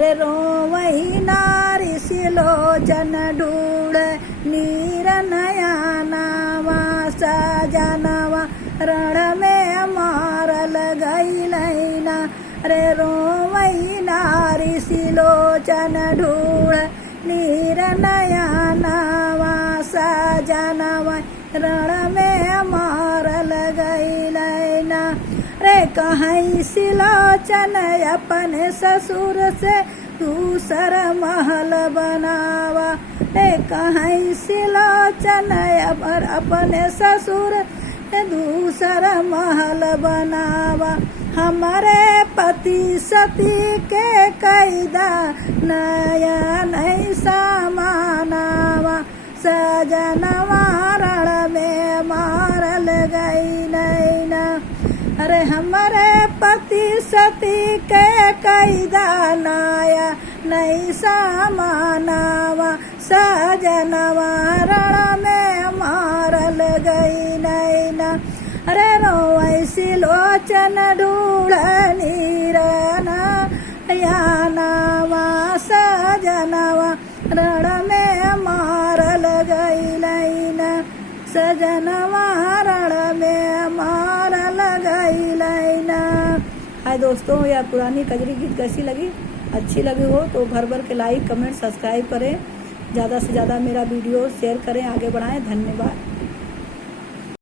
रोवही नारी सिलोचन ढूढ़ नीर नयनवा सजनवा रण में मारल गईलैना रे रोवही नारी सिलोचन ढूढ़ नीर नयनवा सजनवा रण में मारल गईलैना रे कहीं सिलोचन अपने ससुर से दूसर महल बनावा रे कहीं सिलोचन अपने ससुर दूसर महल बनावा हमारे पति सती के कैदा नया नहीं समानावा सजनवा रण में मारल गई नैना अरे हमारे पति सती के कैदा नाया नहीं सामानावा सजनवा रण में मारल गई नैना अरे रोवै सिलोचन ढूढ़ नीरना यानावा सजनवा रण में मारल गई नैना सजनवा रण में मारल गई नैना। हाय दोस्तों, यह पुरानी कजरी गीत कैसी लगी? अच्छी लगी हो तो भर भर के लाइक कमेंट सब्सक्राइब करें, ज़्यादा से ज़्यादा मेरा वीडियो शेयर करें, आगे बढ़ाएं। धन्यवाद।